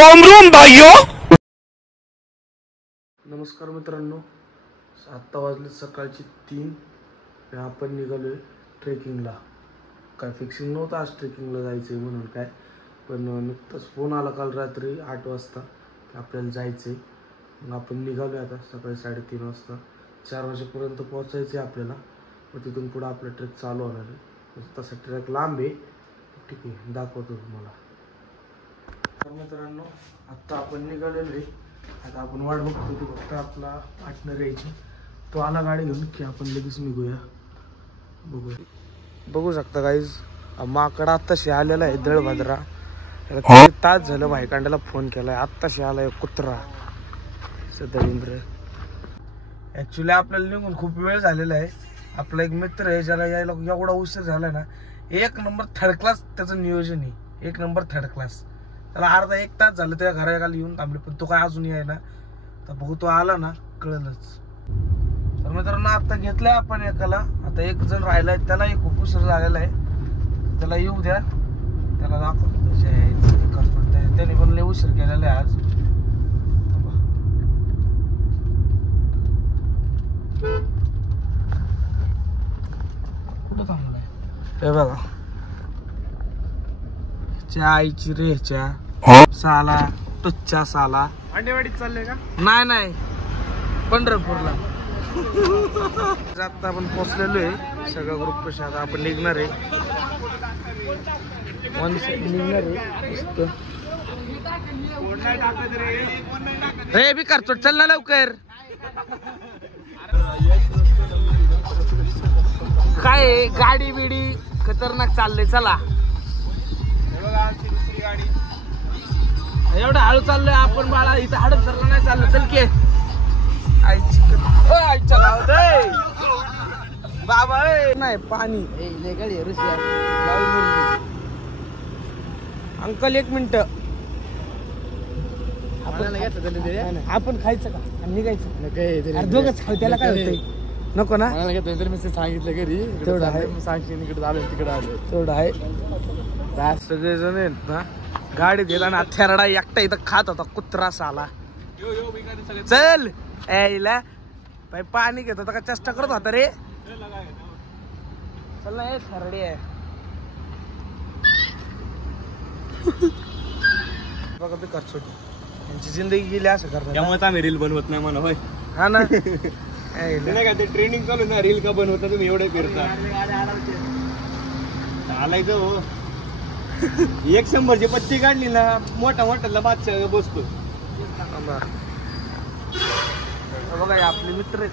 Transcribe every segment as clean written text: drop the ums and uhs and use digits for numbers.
Rome Rome भाइयों. नमस्कार मित्रांनो, आत्ता वाजले सकाळची 3. आपण निघालोय ट्रेकिंगला. काय फिक्सिंग नव्हतं आज ट्रेकिंगला जायचं आहे म्हणून काय, पण नुकताच फोन आला काल रात्री 8 वाजता की आपल्याला जायचं आहे. मग आपण निघालो आता सकाळी 3:30 वाजता. 4 वाजेपर्यंत पोहोचायचं आहे आपल्याला. मग तिथून पुढं आपला ट्रेक चालू होणार आहे. तसा ट्रेक लांब आहे, ठीक आहे, दाखवतो तुम्हाला. तर मित्रांनो, आत्ता आपण निघालेलो आहे. आता आपण वाट बघतो की फक्त आपला पार्टनर यायची. तो आला गाडी घेऊन की आपण लगेच निघूया. बघू शकता गाईज, माकडा आत्ताशी आलेला आहे दळभद्रा. तास झालं भाईकांड्याला फोन केलाय, आत्ताशी आलाय कुत्रा दळींद्र. ॲक्च्युली आपल्याला निघून खूप वेळ झालेला आहे. आपला एक मित्र आहे ज्याला यायला एवढा उशीर झाला ना. 1 नंबर थर्ड क्लास त्याचं नियोजन आहे, 1 नंबर थर्ड क्लास. त्याला अर्धा 1 तास झालं त्या घराला येऊन थांबले, पण तो काय अजून याय ना. तर बघू तो आला ना कळलंच. तर मित्रांनो, आता घेतलंय आपण एकाला. आता एक जण राहिलाय, त्यालाही खूप उशीर झालेला आहे. त्याला येऊ द्या, त्याला दाखवतो त्याने पण लय उशीर केलेला आहे आज. कुठं थांबलाय हे बघा. आईची रे साला टुच्चा साला. अंडेवाडीत चालले का? नाही, पंढरपूरला. आता आपण पोचलेलो आहे सगळा ग्रुप कशा. आता आपण निघणार आहे, रे बी करतो. चल ना लवकर. काय गाडी बिडी खतरनाक चाललंय. चला, एवढं हळू चाललोय आपण. बाळा इथं हळद धरलं नाही चाललं. चल के बाबा नाही पाणी. अंकल 1 मिनिट, आपण खायचं का निघायचं? दोघंच खाऊ, त्याला काय होतंय? नको ना. मी सांगितलं घरी तेवढं आहे. सांगशील इकडे आलो तिकडे आलो. तेवढं आहे. सगळेजण आहेत ना गाडीत येत आणि थेरडा एकटा इथं खात होता कुत्रा साला. चल यायला पाणी घेत होता का चेष्टा करत होता रे. चल ना, थेरडी आहे बघा. बेकार छोटी यांची जिंदगी गेली असं करतात. त्यामुळे आम्ही रील बनवत नाही म्हणा. होय, हा ना. नाही का ते ट्रेनिंग चालू ना. रील का बनवता तुम्ही एवढे फिरता? चालायचं हो. 100ची पत्ती काढली ना, मोठा मोठ्याला बादशाह बसतो. बघा आपले मित्र आहेत.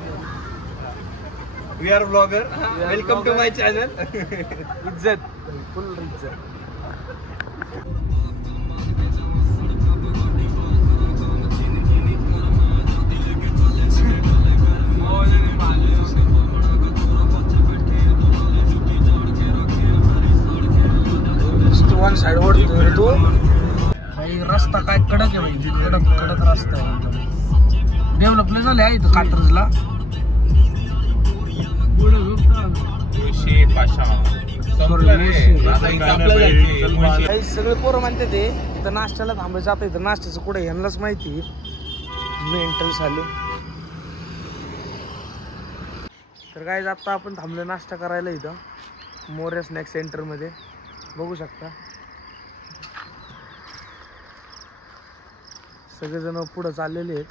We are blogger. Welcome to my channel. इज्जत, फुल इज्जत. वन साइड ओढतो तू भाई. रस्ता काय कडक आहे भाई, कडक रस्ता आहे. डेव्हलप नाही झाले आहे इथं कात्रजला. सगळे पोरं म्हणते ते इथं नाश्त्याला थांबायचं. आता इथं नाश्त्याचं कुठे यांनाच माहिती. मेंटल झाले. तर काय आता आपण थांबलो नाश्ता करायला इथं मोर्या स्नॅक सेंटर मध्ये. बघू शकता सगळेजण पुढं चाललेले आहेत.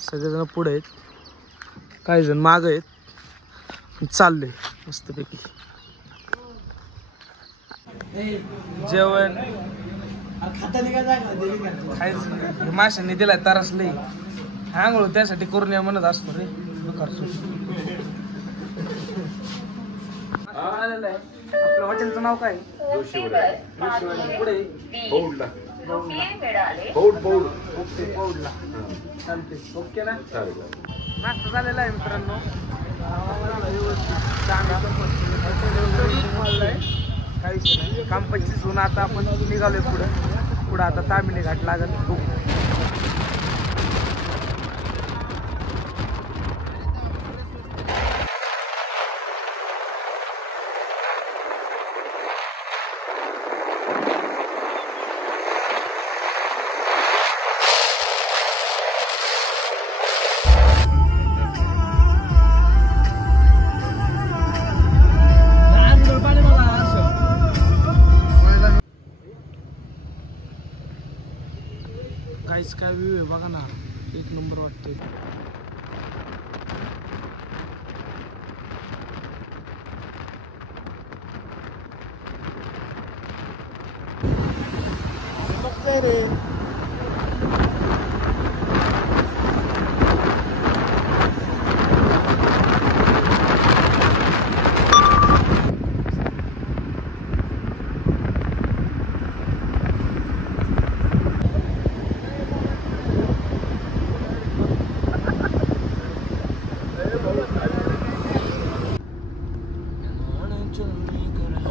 सगळेजण पुढे आहेत, काही जण माग आहेत. चालले मस्तपैकी जेवण. खायचं माशांनी दिलाय तरसले. आंघोळ त्यासाठी करून या म्हणत असतो रे. आपल्या हॉटेलचं नाव काय? चालते. ओके ना. नाश्ता झालेला आहे मित्रांनो. काही विषय नाही. काम 25 होऊन आता आपण निघालोय पुढं. आता तामिनी घाट लागल. गाईस काय व्ह्यू आहे बघा ना, एक नंबर वाटतोय. रे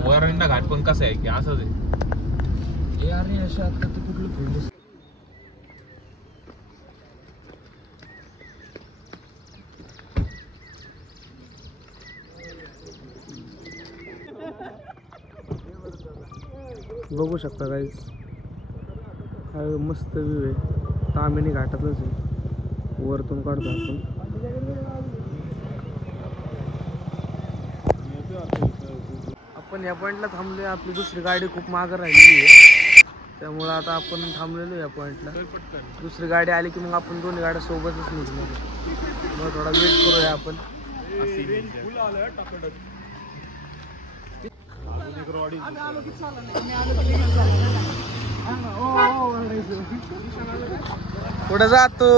वरंडा घाट पण कसं आहे की असंच आहे. अरे अशा आता ते कुठलं फेमस बघू शकता गाईस, मस्त व्ह्यू आहे. तामिनी घाटातच आहे, वरतून काढतो आपण या पॉइंटला थांबलोय. आपली दुसरी गाडी खूप मागं राहिलेली आहे, त्यामुळे आता आपण थांबलेलो या पॉइंटला. दुसरी गाडी आली की मग आपण दोन्ही गाड्या सोबतच निघणार. मग थोडा वेट करूया आपण. पुढे जातो.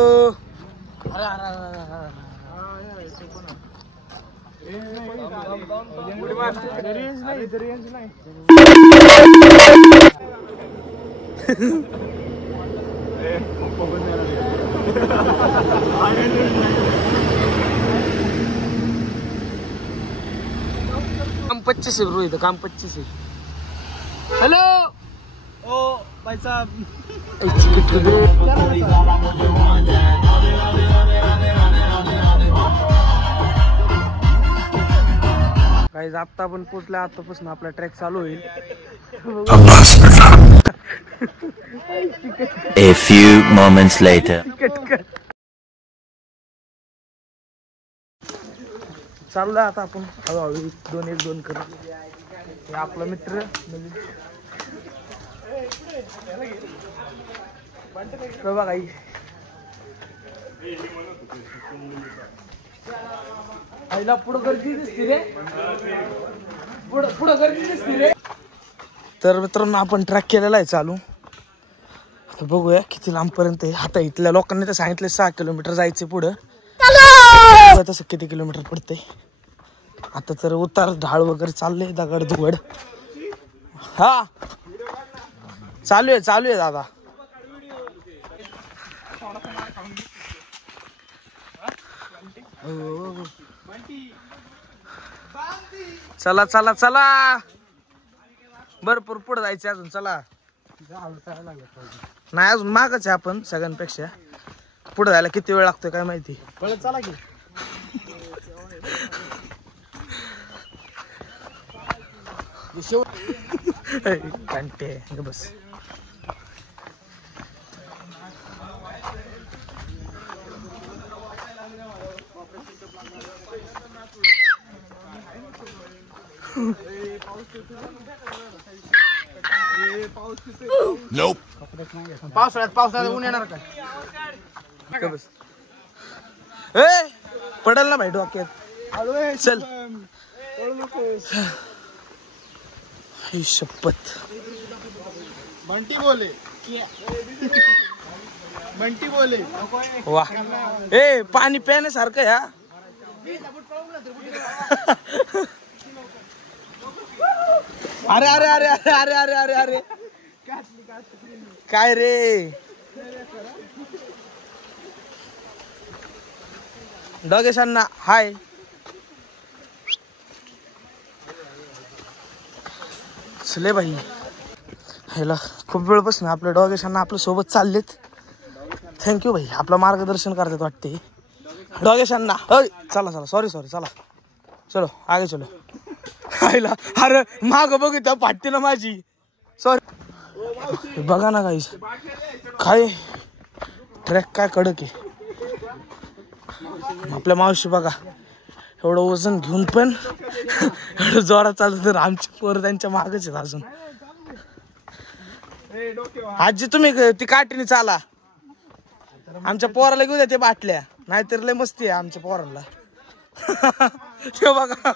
रेंज नाही. काम 25 है ब्रो, इधर काम 25 है. हेलो ओ भाई साहब, गाइस आता आपण पोचला. आतापासून आपला ट्रॅक चालू होईल. A few moments later. चाललोय आता आपण हळूहळू 2-1-2 करत. हे आपला मित्र बघा काही आईला पुढं गर्दी दिसते रे, पुढं गर्दी दिसते रे. तर मित्रांनो आपण ट्रॅक केलेला आहे चालू. आता बघूया किती लांबपर्यंत आहे. आता इथल्या लोकांनी तर सांगितले 6 किलोमीटर जायचे पुढं. तसं किती किलोमीटर पडते. आता तर उतार ढाळ वगैरे चालले, दगड धुगड. हा चालू आहे दादा. चला चला चला, भरपूर पुढे जायचे अजून. चला नाही अजून मागच आहे आपण सगळ्यांपेक्षा. पुढे जायला किती वेळ लागतोय काय माहिती. चला की घंटे बस. पावसाळ्यात ऊन येणार काय बस. ए पडेल ना भाई डोक्यात. चल शपथ. बंटी बोले वाह. ए पाणी पिण्यासारखं या. अरे अरे अरे अरे अरे अरे अरे अरे काय रे. डॉगेशांना हाय. चले भाई, ह्याला खूप वेळपासून आपल्या डॉगेशांना आपल्या सोबत चाललेत. थँक्यू भाई, आपलं मार्गदर्शन करतात वाटते डॉगेशांना. चला चला, सॉरी चला चलो आगे चलो. आईला अरे माग बघितलं फाटते ना माझी. सॉरी. बघा ना गाईस काय ट्रॅक काय कडक आहे. आपल्या मावशी बघा एवढं वजन घेऊन पण एवढं जोरात चालत. तर आमची पोरं त्यांच्या मागच आहेत अजून. आजी तुम्ही ती काठीने चाला. आमच्या पोराला घेऊ द्या ते बाटल्या, नाहीतर लय मस्ती आहे आमच्या पोरांना. ते बघा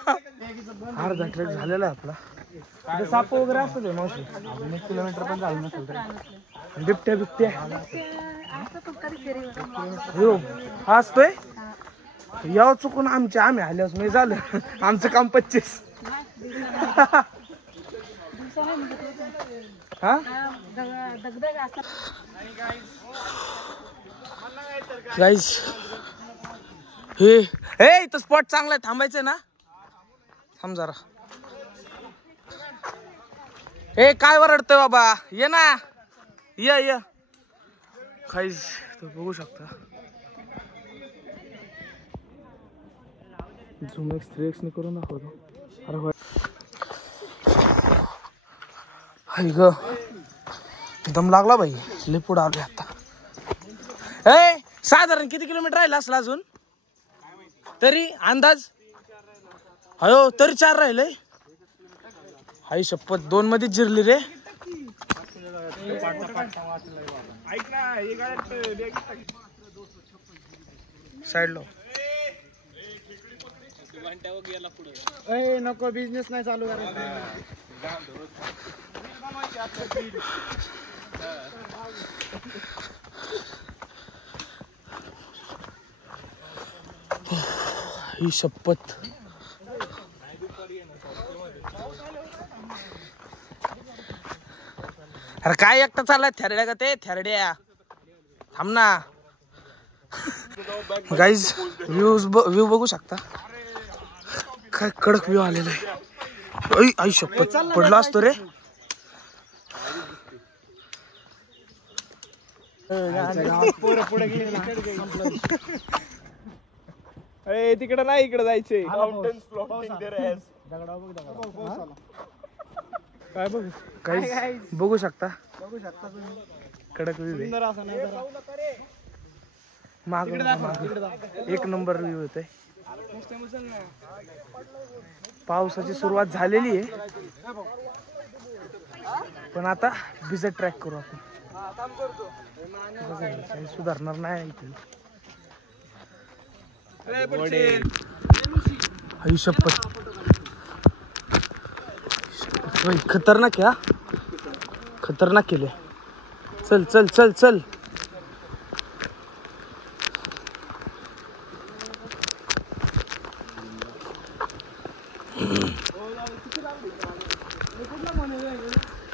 अर्धा ट्रेक झालेला आहे आपला. तिथे साप वगैरे असतो मावशी, अजून 1 किलोमीटर पण झालं नसेल तरी. बिबट्या बिबट्या हो हा असतोय. याव चुकून आम्ही आल्यास मी झालं आमचं काम 25. हा गाईज हे इथं स्पॉट चांगला आहे, थांबायचंय ना. थांब जरा. ए काय वरडतोय बाबा, ये ना ये गाईज बघू शकता. झूम एक्स 3x ने करून दाखवतो. अरे हाय ग दम लागला बाई, लय पुढे आलोय आता. ए साधारण किती किलोमीटर राहिला असला अजून तरी अंदाज? अयो तरी 4 राहिले. हाय शपथ 2 मध्ये जिरली रे. साईडला नको बिझनेस नाही चालू करायचा. ही शपथ अरे काय एकटा चाललाय थेरड्या का ते थेरड्या. थांब ना गाईज व्ह्यू बघू शकता. काय कडक व्ह्यू आलेला आहे. आई शपथ पडला असतो रे. तिकडे नाही, इकडे जायचंय. काय बघू काही बघू शकता कडक व्ह्यू माग 1 नंबर व्ह्यू होत आहे. पावसाची सुरुवात झालेली आहे पण आता भिजत ट्रॅक करू आपण. काही सुधारणार नाही इथे. आई शपथ खतरनाक आहे, खतरनाक केले. चल चल चल चल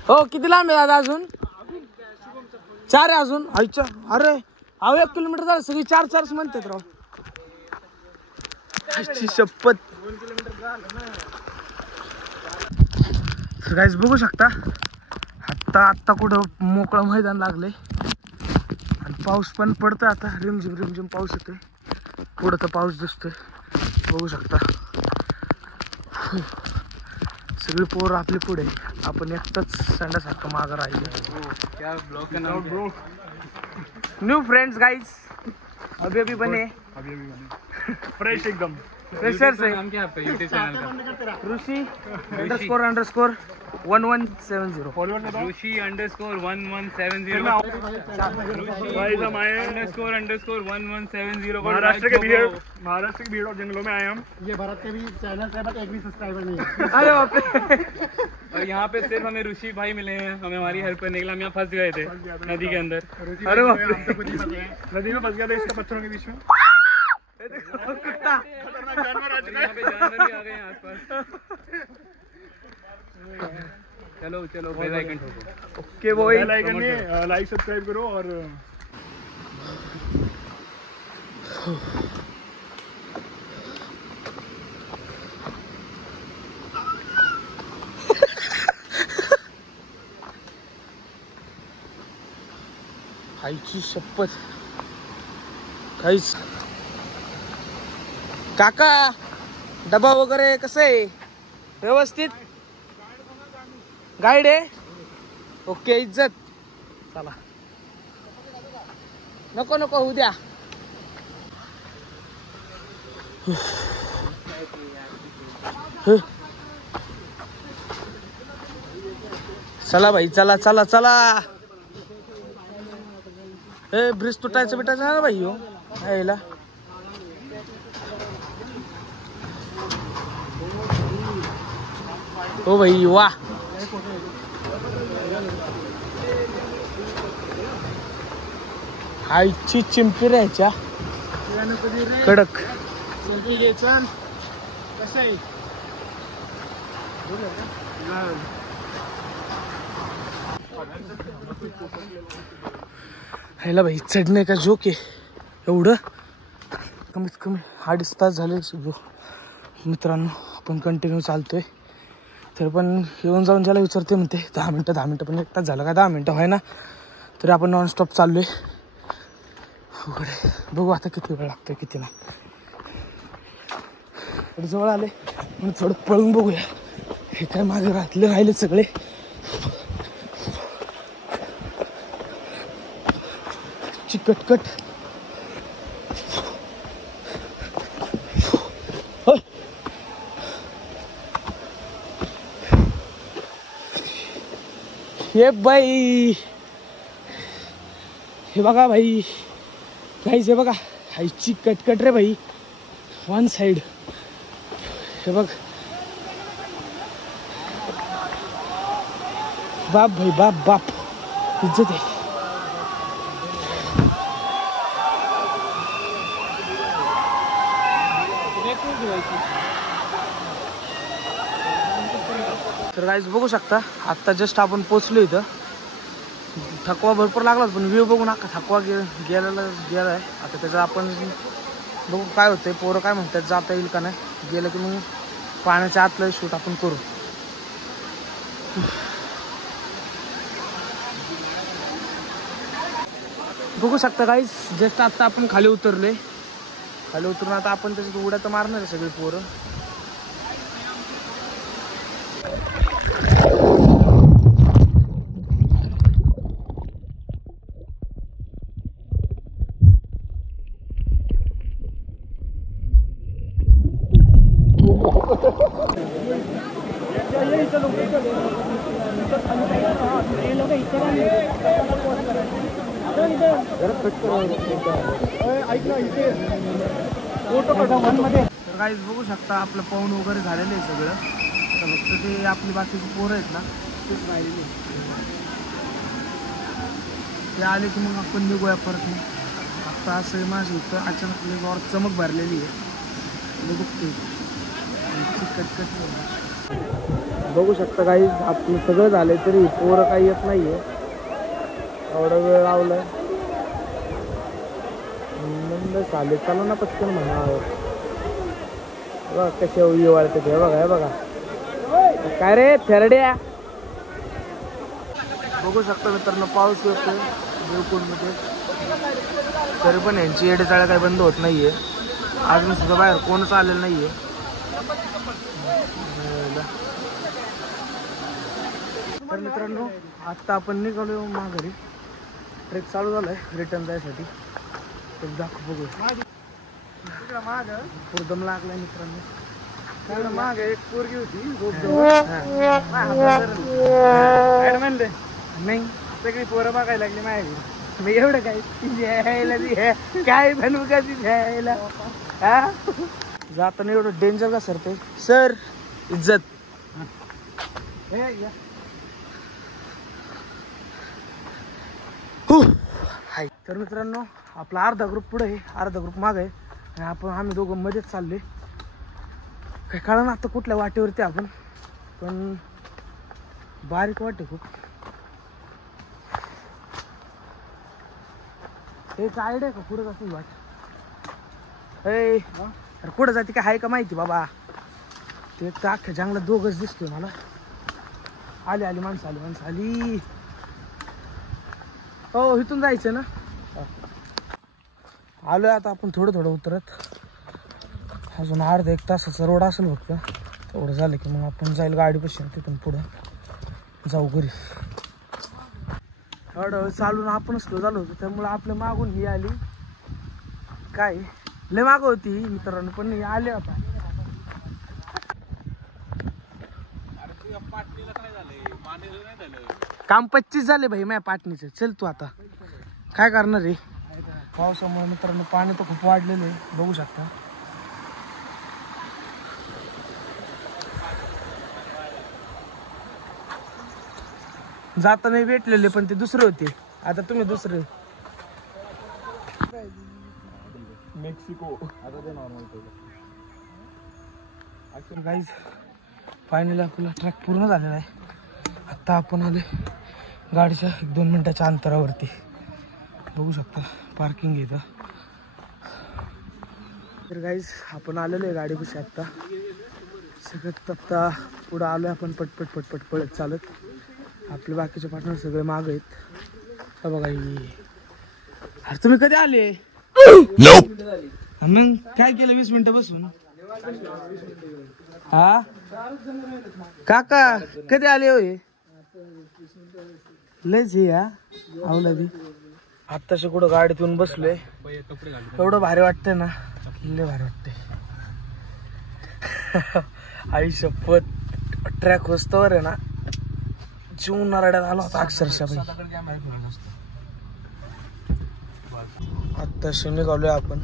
हो. किती लांब आहे दादा? अजून 4 आहे अजून. आईच्या अरे 1 किलोमीटर झालं. सगळी 4 म्हणतात राव. शपथ गाईज बघू शकता आत्ता कुठं मोकळं मैदान लागले आणि पाऊस पण पडतोय. आता रिमझिम रिमझिम पाऊस येतोय. पुढं तर पाऊस दिसतोय बघू शकता. सगळी पोरं आपली पुढे, आपण एकटाच संडासारखं मागं राहिले. न्यू फ्रेंड्स गाइस, अभी बने फ्रेश एकदम फ्रेशर से. नाम क्या है आपका यूट्यूब चैनल का? ऋषि __1170 ऋषि _1170 महाराष्ट्र के भीड़ और जंगलों में आए हम. ये भारत के भी चैनल है बट एक भी सब्सक्राइबर नहीं है. अरे बाप रे. और यहाँ पे सिर्फ हमें ऋषि भाई मिले हैं, हमें हमारी हेल्प करने के लिए. हम यहाँ फंस गए थे नदी के अंदर. अरे बाप रे. नदी में फंस गया था इसके पत्थरों के बीच में. कुत्ता जानवर आ चुका है. जानवर भी आ गए हैं आसपास. चलो चलो बेल आइकन ठोको. Okay bye. बेल आइकन में लाइक सब्सक्राइब करो. और आईची शपथ. काहीच काका डबा वगैरे कसं आहे? व्यवस्थित गाईड आहे? ओके इज्जत. चला नको नको होऊ द्या. चला भाई चला चला चला. ए ब्रिज तुटायचं बिटायचं ना भाई हो यायला. हो भाई वा. आईची चिंपी राहायच्या कडक. ह्याला भाई चढणे का जोक आहे एवढं. कमीत कमी 2.5 तास झाले मित्रांनो आपण कंटिन्यू चालतोय. तर पण येऊन जाऊन ज्याला विचारते म्हणते 10 मिनटं पण 1 तास झालं का 10 मिनटं व्हाय ना तरी आपण नॉनस्टॉप चाललोय. बघू आता किती वेळ लागतोय किती ना. जवळ आले म्हणून थोडं पळून बघूया. हे काय मागे राहिले सगळे. चिकटकट हे बाई. हे बघा भाई काहीच हे बघा हायची कटकट रे भाई. 1 साइड हे बघ. बाप भाई बाप इज्जत आहे. तर गाईज बघू शकता आत्ता जस्ट आपण पोचलो इथं. थकवा भरपूर लागला पण व्ह्यू बघू नका. थकवा गेलाय आता. त्याचं आपण बघू काय होतंय. पोरं काय म्हणतात जाता येईल का नाही. गेलं की मग पाण्याच्या आतलं शूट आपण करू. बघू शकता गाईज जस्ट आत्ता आपण खाली उतरले. खाली उतरून आता आपण त्याच्यात उड्या तर मारणार आहे सगळे पोरं. तर गाईज बघू शकता आपलं पाऊण वगैरे झालेलं आहे सगळं. तर फक्त ते आपली बाकीची पोरं आहेत ना तेच राहिलेले. ते आले की मग आपण निघूया परत. मग आत्ता असं माझं इथं अचानक लेगावर चमक भरलेली आहे. बघते कटकट बघू शकता गाईज आपलं सगळं झालंय तरी पोरं काही येत नाहीये. एवढा वेळ लावलाय. चालेल चालू ना पटकन म्हणा. बघा कशा वाळते ते बघा. हे बघा काय रे थेरड्या. बघू शकता मित्रांनो पाऊस येतोय बिलकुलमध्ये. तरी पण यांची येडेचाळ्या काही बंद होत नाहीये. अजून सुद्धा बाहेर कोणच आलेलं नाहीये. तर मित्रांनो आत्ता आपण निघालो माघारी. ट्रेक चालू झालाय रिटर्न जायसाठी. तर दाखव बघू. दम लागलाय मित्रांनो. माग एक पोरगी होती म्हणले नाही सगळी पोरं बघायला लागली माझ्या. मी एवढं काय घ्यायला काय बनवू का ती घ्यायला. जाताना एवढं डेंजर का सर ते. सर इज्जत. हाय तर मित्रांनो आपला अर्धा ग्रुप पुढे आहे अर्धा ग्रुप माग आहे. आणि आम्ही दोघं मध्येच चाललोय. काय कळलं ना आता कुठल्या वाटेवरती आपण. पण बारीक वाटे खूप. एक आयडिया का पुढे कसं वाट. अरे कुठं जाते काय आहे का माहिती बाबा. ते एक तर अख्ख्या जंगलात दोघंच दिसतोय मला. आली माणसं आली. हो इथून जायचं ना. आलोय आता आपण थोडं उतरत. अजून अर्धा 1 तासाचा रोड असेल फक्त. तेवढं झालं की मग आपण जाईल गाडीपाशी तिथून पुढं जाऊ घरी. हळूहळू चालून आपण स्लो झालो होतो त्यामुळे आपल्या मागून ही आली. काय लय माग होती मित्रांनो पण ही आले आता. काम 25 झाले भाई माझ्या पाटणीचं. चल तू आता काय करणार रे. पावसामुळे मित्रांनो पाणी तर खूप वाढलेलं आहे, बघू शकता. जाताना भेटलेले पण ते दुसरे होते, आता तुम्ही दुसरे. मेक्सिको गाईज फायनली आपला ट्रॅक पूर्ण झालेला आहे. आता आपण आले गाडीच्या 1-2 मिनिटाच्या अंतरावरती, बघू शकता पार्किंग इथं. तर गाईज आपण आलेलो आहे गाडीपाशी. आत्ता सगळ्यात आत्ता पुढं आलो आहे आपण पटपट पटपट पळत चालत. आपले बाकीचे पार्टनर सगळे माग आहेत. बघा अरे तुम्ही कधी आले? मग काय केलं 20 मिनिटं बसून? हा काका कधी आले होय? लयच हे आवला बी. आत्ताशी कुठं गाडीतून बसलोय, एवढं भारी वाटतंय ना, लय भारी वाटतंय. आई शपथ ट्रॅक होस्तवर आहे ना जीवन नरड्यात आला होता अक्षरशः बाई. आत्ताशी निघालोय आपण,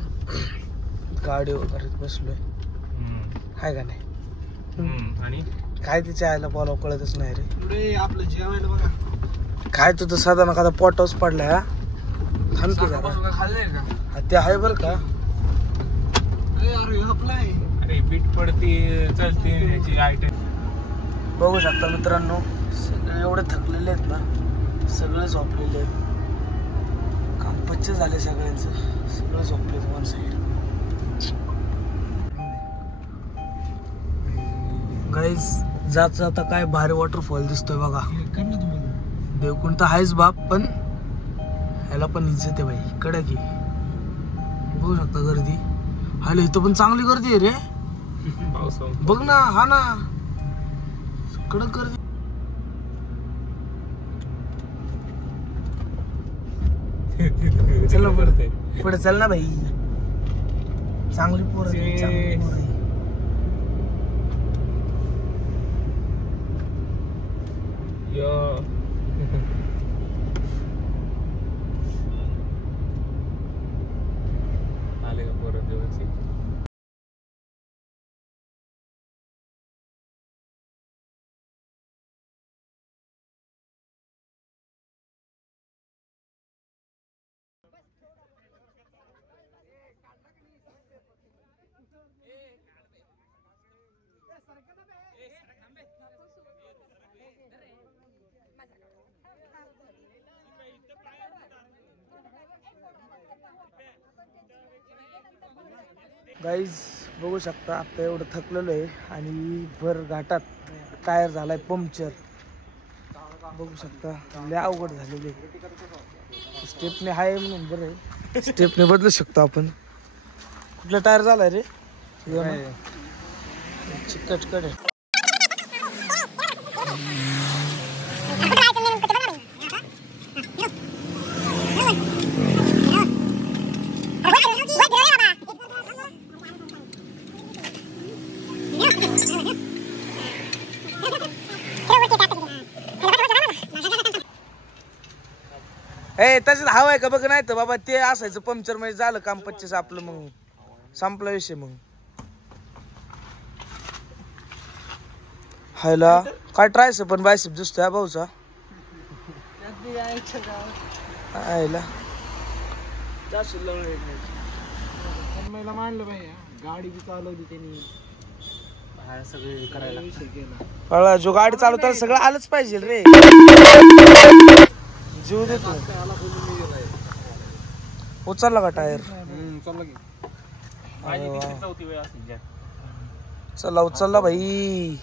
गाडी वगैरे बसलोय, हाय का नाही? आणि काय तिच्या आईला बोलाव कळतच नाही रे. आपलं जेवायला बघा काय तुझं साधा ना का पोटावच पडलाय. हा थांब की जरा, ते आहे बरं का. अरे बीट पडते चलते ह्याची आयटम. बघू शकता मित्रांनो सगळे एवढे थकलेले आहेत ना, सगळे झोपलेले आहेत. काम पच्चे झाले सगळ्यांचं, सगळे झोपले वन साईड. गाईज जात जाता काय भारी वॉटरफॉल दिसतोय बघा. देवकुंड तर आहेच बाप, पण ह्याला पण इज्जत आहे बाई. कडक आहे, बघू शकता गर्दी. हायला इथं पण चांगली गर्दी आहे रे, बघ ना. हा ना कडक गर्दी. चल पुढे चल ना भाई, चांगली पोरं आहे. आले का परत दिवस. गाईज बघू शकता आता एवढं थकलेलो आहे आणि भर घाटात टायर झालाय पंक्चर. बघू शकता लय अवघड झालेले. स्टेपने आहे म्हणून बरं आहे, स्टेपने बदलू शकतो आपण. कुठला टायर झालाय रे? चिकटकट आहे. ए त्याच्यात हवा आहे का बघ, नाही तर बाबा ते असायचं पंक्चर मध्ये झालं काम 25 आपलं, मग संपला विषय. मग हायला काय ट्रायस पण बायसेप दिसतोय हा भाऊचा. हायला मानलं पाहिजे, गाडी बी चालवली त्यांनी सगळे करायला. जो गाडी चालवताना सगळं आलंच पाहिजे रे, जीव देतो. उचलला का टायर? चला उचलला भाई.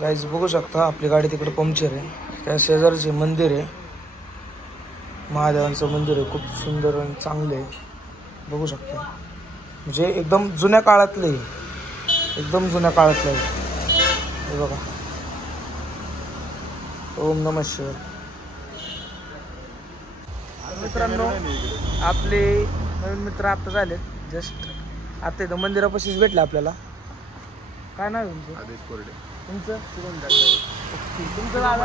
गाईज बघू शकता आपली गाडी तिकडे पंक्चर आहे. त्या शेजारचे मंदिर आहे, महादेवांचं मंदिर आहे, खूप सुंदर आणि चांगले आहे. बघू शकता म्हणजे एकदम जुन्या काळातले, एकदम जुन्या काळातलं आहे हे बघा. ओम नमः शिवाय. मित्रांनो आपले नवीन मित्र आता झाले जस्ट आता इथं मंदिरापाशीच भेटले आपल्याला. काय नाव आहे तुमचं? आदेश कोरडे. तुमचं? तुमचं नाव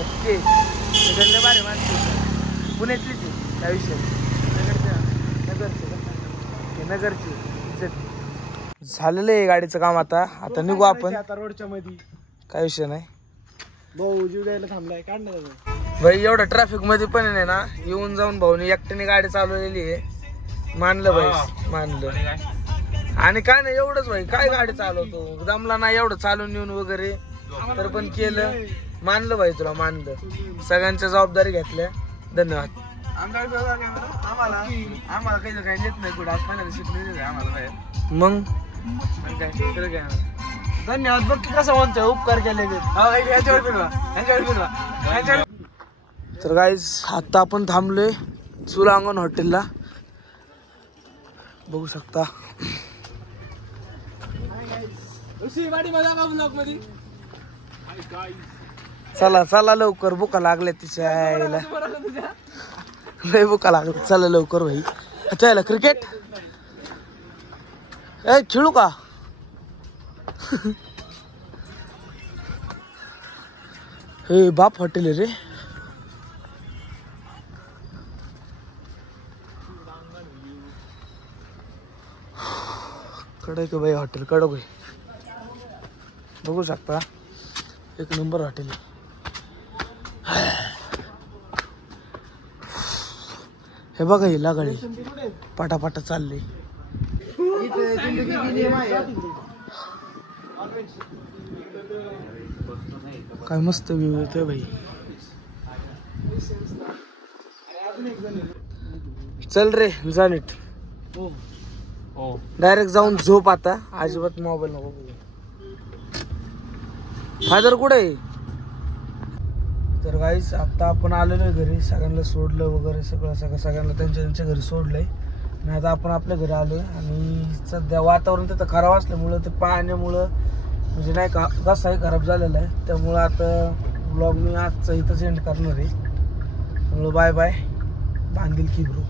ओके. सगळ्यांना बारे माणसं पुण्यातलीच आहे त्या विषयी नगरची झालेलं आहे गाडीचं काम. आता निघू आपण. आता रोडच्या मध्ये काय विषय नाही. भाऊ जीव द्यायला थांबलाय काढ ना भाई. एवढं ट्रॅफिक मध्ये पण नाही ना येऊन जाऊन भाऊने एकट्याने गाडी चालवलेली आहे. मानलं भाई मानलं. आणि काय नाही एवढंच भाई काय गाडी चालवतो दमला नाही एवढं चालून येऊन वगैरे तर पण केलं. मानलं भाई तुला मानलं. सगळ्यांच्या जबाबदारी घेतल्या. धन्यवाद. आम्हाला काही येत नाही कुठं आज पाण्याला शिकले आम्हाला बाहेर मग काय धन्यवाद. बघ की कसं म्हणतोय उपकार केले. तर गाईज आता आपण थांबलोय चुलांगण हॉटेलला बघू शकता. चला चला लवकर भुका लागल्या तिच्या आईला लय भुका लागल्या. चला लवकर भाई. अच्छा क्रिकेट खेळू का? हे बाप हॉटेल आहे रे. कडक भाई हॉटेल कडक आहे बघू शकता. एक नंबर हॉटेल आहे. हे बघा ही लागाडी पाटापाटा चालले. काय मस्त व्ह्यू येतोय भाई. चल रे जा नीट. डायरेक्ट जाऊन झोप आता. अजिबात मोबाईल नको. फादर कुठे आहे? तर गाईस आता आपण आलेलो आहे घरी. सगळ्यांना सोडलं वगैरे सगळ्यांना त्यांच्या घरी सोडलंय. आणि आता आपण आपल्या घरी आलोय. आणि सध्या वातावरण तिथं खराब असल्यामुळं ते पाण्यामुळं म्हणजे नाही का घसाही खराब झालेला आहे. त्यामुळं आता ब्लॉग मी आजचा इथंच एंड करणार आहे. त्यामुळं बाय बाय. बांधील की ब्रो.